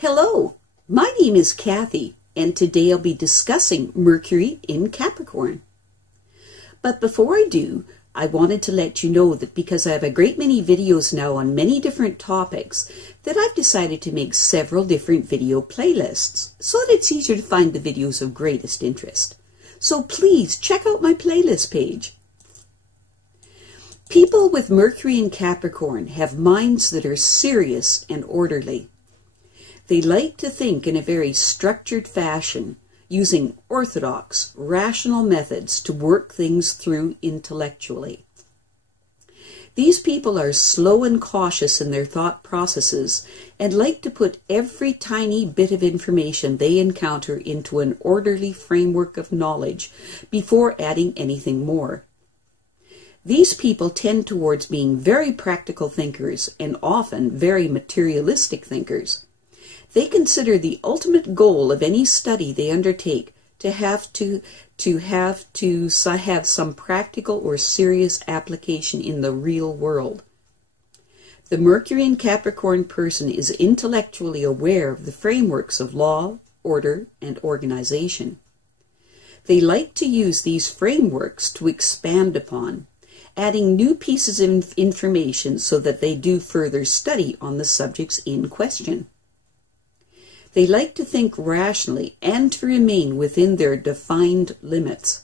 Hello, my name is Kathy, and today I'll be discussing Mercury in Capricorn. But before I do, I wanted to let you know that because I have a great many videos now on many different topics, that I've decided to make several different video playlists so that it's easier to find the videos of greatest interest. So please check out my playlist page. People with Mercury in Capricorn have minds that are serious and orderly. They like to think in a very structured fashion, using orthodox, rational methods to work things through intellectually. These people are slow and cautious in their thought processes and like to put every tiny bit of information they encounter into an orderly framework of knowledge before adding anything more. These people tend towards being very practical thinkers and often very materialistic thinkers. They consider the ultimate goal of any study they undertake to have some practical or serious application in the real world. The Mercury in Capricorn person is intellectually aware of the frameworks of law, order, and organization. They like to use these frameworks to expand upon, adding new pieces of information so that they do further study on the subjects in question. They like to think rationally and to remain within their defined limits.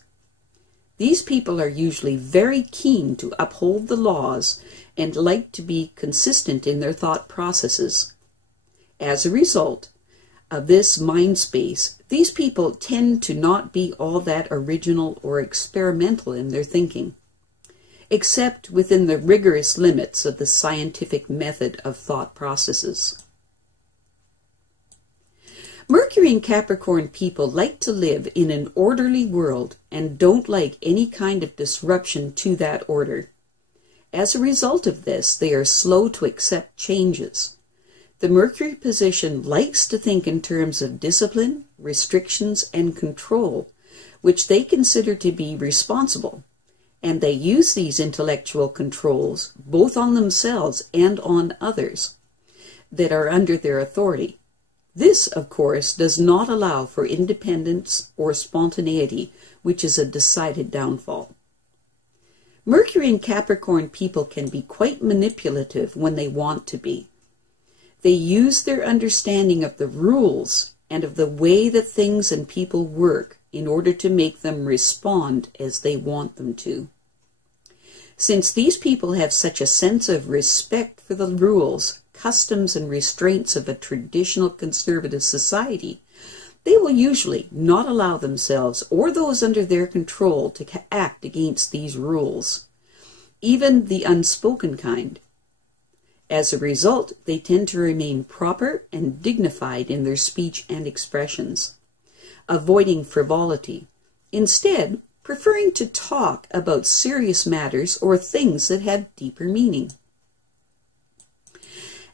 These people are usually very keen to uphold the laws and like to be consistent in their thought processes. As a result of this mind space, these people tend to not be all that original or experimental in their thinking, except within the rigorous limits of the scientific method of thought processes. Mercury and Capricorn people like to live in an orderly world and don't like any kind of disruption to that order. As a result of this, they are slow to accept changes. The Mercury position likes to think in terms of discipline, restrictions, and control, which they consider to be responsible, and they use these intellectual controls both on themselves and on others that are under their authority. This, of course, does not allow for independence or spontaneity, which is a decided downfall. Mercury and Capricorn people can be quite manipulative when they want to be. They use their understanding of the rules and of the way that things and people work in order to make them respond as they want them to. Since these people have such a sense of respect for the rules, customs, and restraints of a traditional conservative society, they will usually not allow themselves or those under their control to act against these rules, even the unspoken kind. As a result, they tend to remain proper and dignified in their speech and expressions, avoiding frivolity, instead preferring to talk about serious matters or things that have deeper meaning.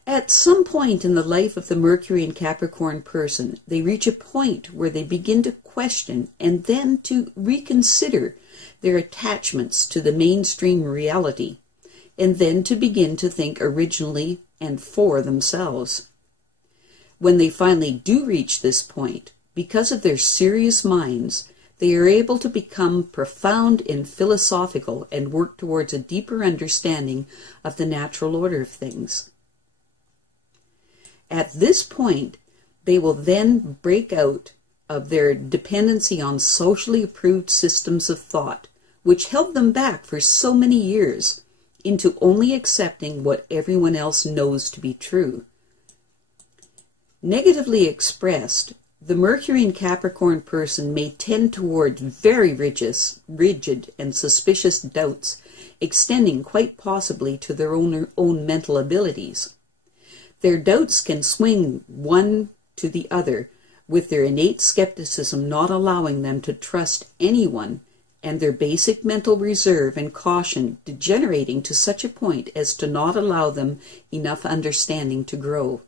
At some point in the life of the Mercury and Capricorn person, they reach a point where they begin to question and then to reconsider their attachments to the mainstream reality, and then to begin to think originally and for themselves. When they finally do reach this point, because of their serious minds, they are able to become profound and philosophical and work towards a deeper understanding of the natural order of things. At this point, they will then break out of their dependency on socially approved systems of thought, which held them back for so many years, into only accepting what everyone else knows to be true. Negatively expressed, the Mercury and Capricorn person may tend towards very rigid and suspicious doubts, extending quite possibly to their own mental abilities. Their doubts can swing one to the other, with their innate skepticism not allowing them to trust anyone, and their basic mental reserve and caution degenerating to such a point as to not allow them enough understanding to grow.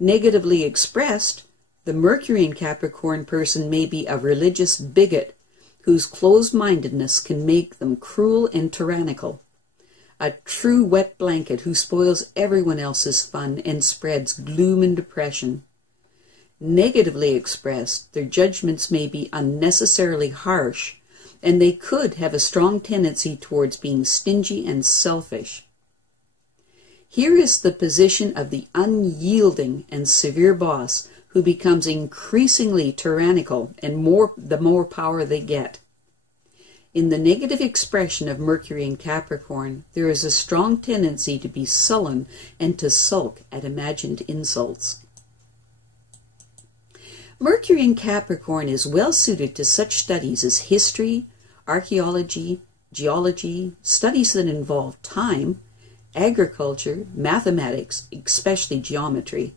Negatively expressed, the Mercury and Capricorn person may be a religious bigot whose closed-mindedness can make them cruel and tyrannical. a true wet blanket who spoils everyone else's fun and spreads gloom and depression. Negatively expressed, their judgments may be unnecessarily harsh, and they could have a strong tendency towards being stingy and selfish. Here is the position of the unyielding and severe boss who becomes increasingly tyrannical the more power they get. In the negative expression of Mercury in Capricorn, there is a strong tendency to be sullen and to sulk at imagined insults. Mercury in Capricorn is well suited to such studies as history, archaeology, geology, studies that involve time, agriculture, mathematics, especially geometry,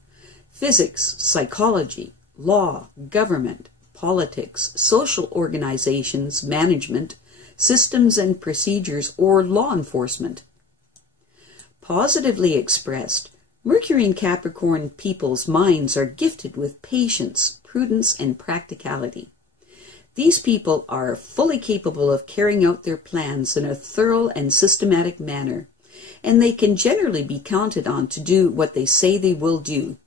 physics, psychology, law, government, politics, social organizations, management, systems and procedures, or law enforcement. Positively expressed, Mercury in Capricorn people's minds are gifted with patience, prudence, and practicality. These people are fully capable of carrying out their plans in a thorough and systematic manner, and they can generally be counted on to do what they say they will do.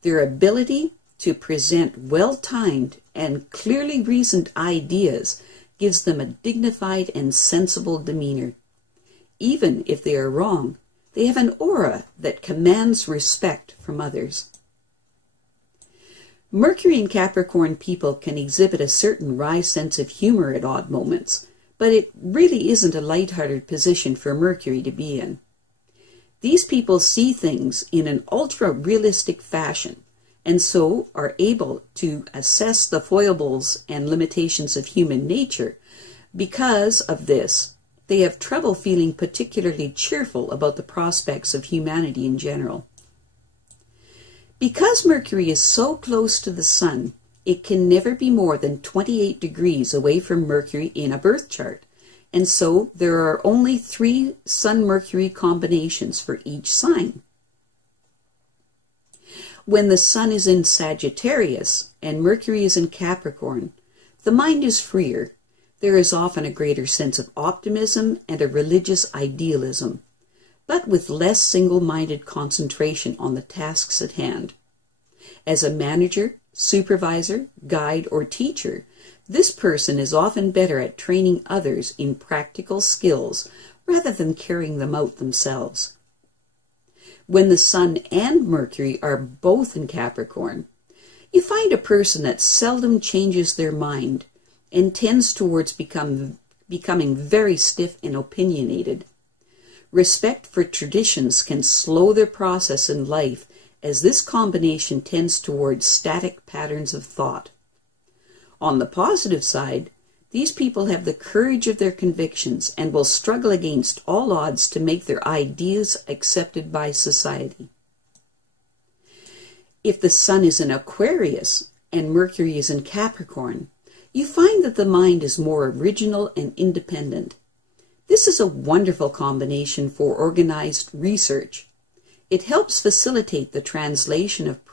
Their ability to present well-timed and clearly reasoned ideas gives them a dignified and sensible demeanor. Even if they are wrong, they have an aura that commands respect from others. Mercury in Capricorn people can exhibit a certain wry sense of humor at odd moments, but it really isn't a light-hearted position for Mercury to be in. These people see things in an ultra-realistic fashion, and so are able to assess the foibles and limitations of human nature. Because of this, they have trouble feeling particularly cheerful about the prospects of humanity in general. Because Mercury is so close to the Sun, it can never be more than 28 degrees away from Mercury in a birth chart, and so there are only 3 Sun-Mercury combinations for each sign. When the Sun is in Sagittarius and Mercury is in Capricorn, the mind is freer. There is often a greater sense of optimism and a religious idealism, but with less single-minded concentration on the tasks at hand. As a manager, supervisor, guide, or teacher, this person is often better at training others in practical skills rather than carrying them out themselves. When the Sun and Mercury are both in Capricorn, you find a person that seldom changes their mind and tends towards becoming very stiff and opinionated. Respect for traditions can slow their process in life, as this combination tends towards static patterns of thought. On the positive side, these people have the courage of their convictions and will struggle against all odds to make their ideas accepted by society. If the Sun is in Aquarius and Mercury is in Capricorn, you find that the mind is more original and independent. This is a wonderful combination for organized research. It helps facilitate the translation of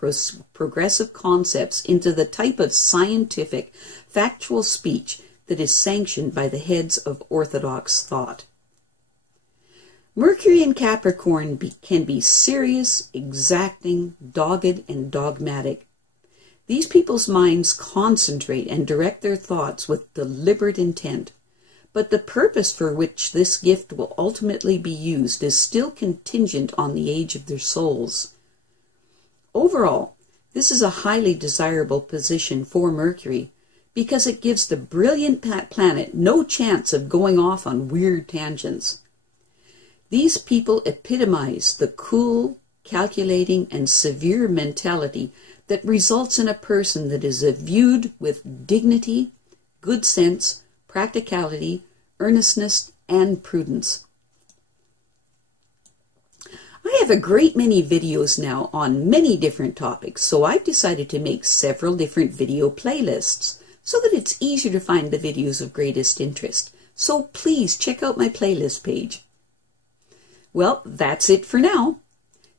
progressive concepts into the type of scientific, factual speech that is sanctioned by the heads of orthodox thought. Mercury in Capricorn can be serious, exacting, dogged, and dogmatic. These people's minds concentrate and direct their thoughts with deliberate intent, but the purpose for which this gift will ultimately be used is still contingent on the age of their souls. Overall, this is a highly desirable position for Mercury, because it gives the brilliant planet no chance of going off on weird tangents. These people epitomize the cool, calculating, and severe mentality that results in a person that is viewed with dignity, good sense, practicality, earnestness, and prudence. I have a great many videos now on many different topics, so I've decided to make several different video playlists, so that it's easier to find the videos of greatest interest. So please check out my playlist page. Well, that's it for now.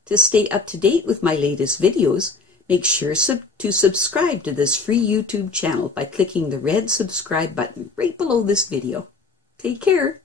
To stay up to date with my latest videos, make sure to subscribe to this free YouTube channel by clicking the red subscribe button right below this video. Take care.